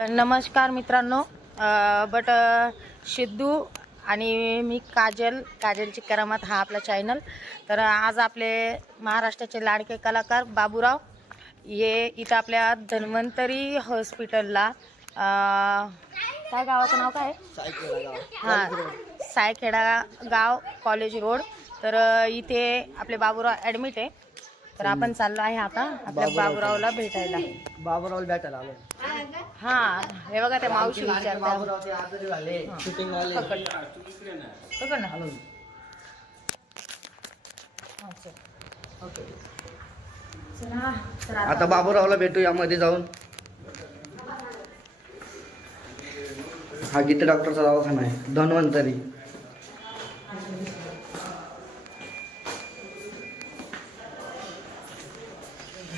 नमस्कार मित्रांनो, सिद्धू आणि मी काजलची करामत हा आपला चॅनल. तर आज आपले महाराष्ट्राचे लाडके कलाकार बाबूराव ये इथं आपल्या धन्वंतरी हॉस्पिटलला काय गावाचं नाव काय हां सायखेडा गाव कॉलेज रोड. तर इथे आपले बाबूराव ॲडमिट आहे. तर आपण चाललो आहे आता आपल्या बाबूरावला भेटायला. आलो. हा हे बघा त्या मावशी विचारतात. बाबूरावचे आजारी झाले, शूटिंग आले. पकड ना. आता बाबूरावला भेटू यामध्ये जाऊन. हा गीते डॉक्टरचा दवाखाना आहे, धन्वंतरी.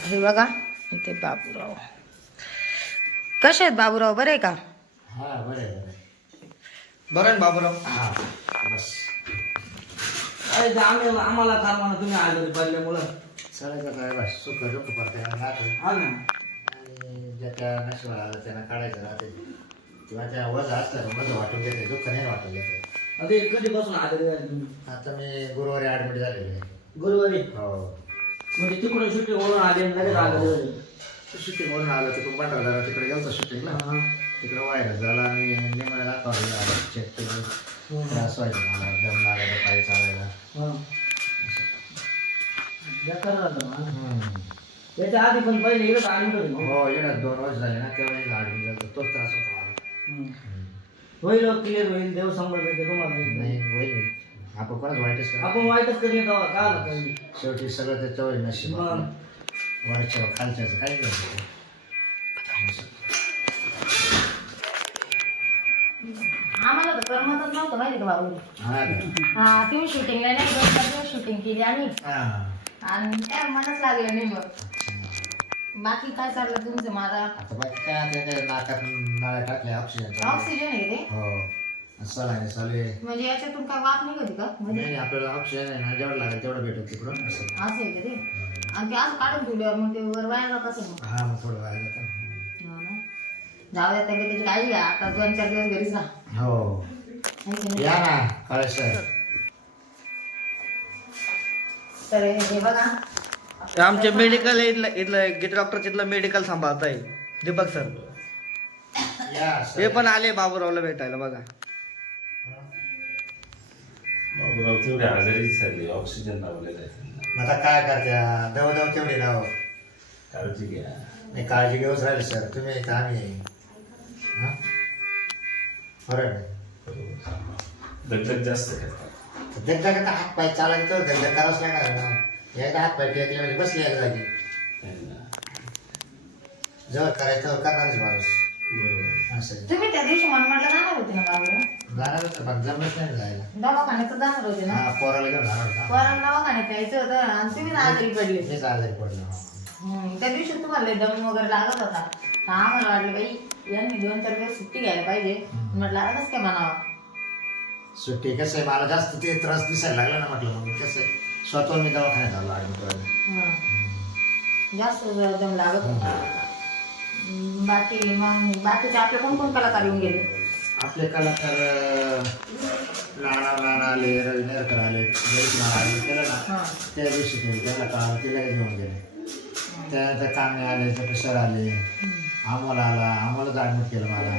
हे बघा इथे बाबूराव. कसे आहेत बाबूराव, बरे आहे का? हा बरं बरं आहे बाबूराव. हा बस अरे आम्हाला कार म्हणा तुम्ही आजारी पडल्यामुळं. सगळ्याचं काय बस सुख दुःख पडते राहते हा ना. आणि ज्याच्या नशिबाला आलं त्यांना काढायचं राहते किंवा त्या वज असलं वज वाटून घेते, दुःख नाही वाटून घेते. आता कधीपासून आजारी झाले तुम्ही? आता मी गुरुवारी ॲडमिट झालेले. गुरुवारी? हो. म्हणजे तिकडून शूटिंग वरून आले लगेच आजारी झाले. शूटिंगवरून आलं तिकडून भंडारदरा तिकडे गेलो शूटिंगला. तिकडे व्हायरस झाला आणि निमणे दाखवलं चेक केलं. त्रास व्हायचा मला, दम लागायला, पाय चालायला. याच्या आधी पण पहिले इकडे ऍडमिट होते. हो येणार 2 वर्ष झाले ना, तेव्हा ॲडमिट झालं. तोच त्रास होता मला. होईल क्लिअर होईल, देव समोर तुम्हाला. नाही होईल. आपण कोणाच वाईटच करा. आपण वाईटच कधी तेव्हा का आला काही. शेवटी सगळं त्याच्यावर नशीब. वरच्या खालच्याचं काही नाही. आम्हाला तर करमतच नव्हतं माहिती का बाबू. हा का? हा तुम्ही शूटिंगला नाही 2-4 दिवस शूटिंग केली आम्ही हा. आणि काय मनच लागलं नाही. मग बाकी काय चाललं तुमचं? माझा आता बाकी काय आता काय नाकात नाळ्या टाकल्या ऑक्सिजन. ऑक्सिजन आहे ते हो सलाईन चालू आहे. म्हणजे याच्यातून काय वाफ निघते का? म्हणजे नाही आपल्याला ऑक्सिजन आहे ना, जेवढं लागेल तेवढं भेटत तिकडून असं. असं आहे का ते? आणि ते असं काढून ठेवल्यावर मग ते वर वाया जात असेल मग. हा मग थोडं वाया जातं. हो ना. जाऊ द्या, तब्येतीची काळजी घ्या. आता 2-4 दिवस घरीच राहा. हो या ना काळे सर. तर हे बघा आमचे मेडिकल इथलं गीते डॉक्टर तिथलं मेडिकल सांभाळत आहे दीपक सर. या हे पण आले बाबूरावला भेटायला बघा. बाबूराव तेवढे आजारीच झाले, ऑक्सिजन लावलेलं आहे त्यांना. मग आता काय करत्या दव तेवढी राव. काळजी घ्या. नाही काळजी घेऊच राहिले सर. तुम्ही इथं आम्ही आहे. हा बरं दगदग जास्त करतात. दगदग आता हात पाय चालायचं तर दगदग करावंच लागणार ना. एकदा हात पाय टेकले म्हणजे बसले एक जागी. जवळ करायचं करणारच माणूस. बरोबर. असं तुम्ही त्या दिवशी मनमाडला जाणार होते ना बाबूराव? जाणार होतं पण जमलंच नाही जायला. दवाखान्यात जाणार होते ना? हा पोराला घेऊन जाणार होता. वरण दवाखान्यात यायचं होतं आणि तुम्ही आजारी पडले. मीच आजारी पडलो. त्या दिवशी तुम्हाला दम वगैरे लागत होता. तर आम्हाला वाटलं बाई यांनी 2-4 दिवस सुट्टी घ्यायला पाहिजे. म्हटलं आताच काय म्हणावं. सुट्टी कसं आहे मला जास्त ते त्रास दिसायला लागला ना. म्हटलं मग कसं आहे स्वतः मी दवाखान्यात आलो ॲडमिट व्हायला. जास्त दम लागत होता. बाकी मग बाकीचे आपले कोण कलाकार येऊन गेले? आपले कलाकार नाना आले, रवी नेरकर आले, आले केलं ना त्या दिवशी केलं. त्याला काळ तिला घेऊन गेले. त्यानंतर कांगणे आले, सर आले, आम्हाला आला, आम्हालाच ॲडमिट केलं मला.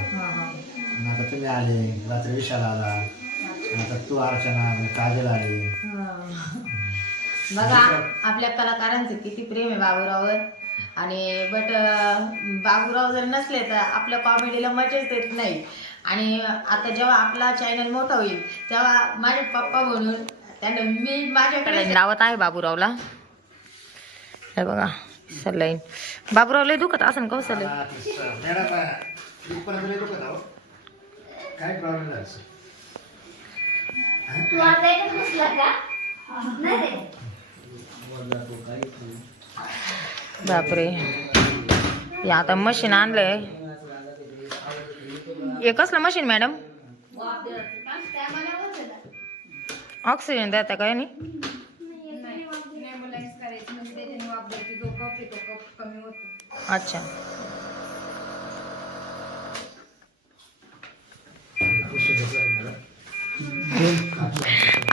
आता तुम्ही आले, रात्री विशाल आला, आता तू अर्चना, काजल आली. बघा आपल्या कलाकारांचं किती प्रेम आहे बाबूरावर. आणि बाबूराव जर नसले तर आपल्या कॉमेडीला मजाच येत नाही. आणि आता जेव्हा आपला चॅनल मोठा होईल तेव्हा माझे पप्पा म्हणून त्यांना मी माझ्याकडे लावत आहे बाबूरावला. हे बघा सलाईन. बाबूराव लय दुखत असं का सलाईन? काय प्रॉब्लेम झाला बापरे. हे आता मशीन आणलंय. हे कसलं मशीन मॅडम? ऑक्सिजन देता काय नाही? अच्छा.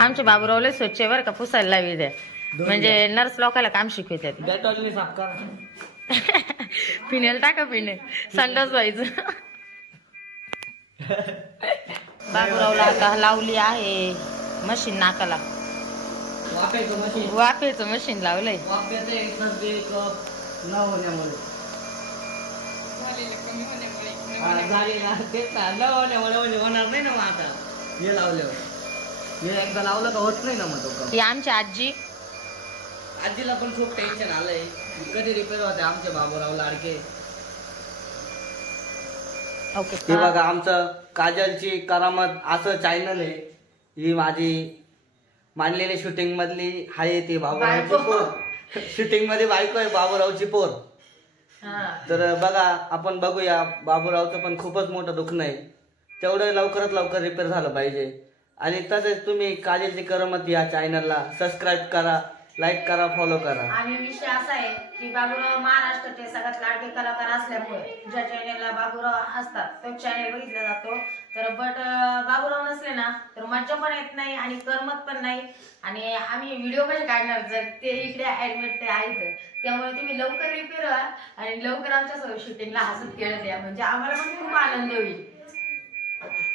आमचे बाबूरावले स्वच्छ आहे बरं का, पुसायला लावी द्या. म्हणजे नर्स लोकांना काम शिकवतात. डेटॉलने साफ करा. फिनेल टाका, फिनेल संडास व्हायचं. बाबूरावला आता लावली आहे मशीन नाकाला, वाकायचं मशीन, वाफेचं मशीन लावलंय. वाफ्याचं एक सर्दी एक न होण्यामुळे. झाली ना तेच ना, न होण्यामुळे होणार नाही ना मग आता हे लावल्यावर. हे एकदा लावलं का होत नाही ना मग तो काम. ही आमची आजी, आजीला पण खूप टेन्शन आलंय, कधी रिपेअर होते आमचे बाबूराव लाडके. ओके. हे बघा आमचं काजलची करामत असं चॅनल आहे. ही माझी मांडलेली शूटिंग मधली आहे ती बाबूरावची पोर. शूटिंग मध्ये बायको आहे बाबूरावची पोर. तर बघा आपण बघूया, बाबूरावचं पण खूपच मोठं दुखणं आहे, तेवढं लवकरात लवकर रिपेअर झालं पाहिजे. आणि तसेच तुम्ही काजलची करामत या चॅनलला सबस्क्राईब करा, लाईक करा, फॉलो करा. आणि विषय असा आहे की बाबूराव महाराष्ट्राचे सगळ्यात लाडके कलाकार असल्यामुळे ज्या चॅनेलला बाबूराव असतात तो चॅनेल बघितला जातो. तर बट बाबूराव नसले ना तर मज्जा पण येत नाही आणि करमत पण नाही. आणि आम्ही व्हिडिओ कसे काढणार जर ते इकडे ऍडमिट ते आहेत. त्यामुळे तुम्ही लवकर रिपेअर व्हा आणि लवकर आमच्या शूटिंगला हसत खेळत या, म्हणजे आम्हाला पण खूप आनंद होईल.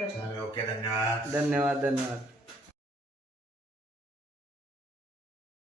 चालेल, ओके, धन्यवाद. धन्यवाद.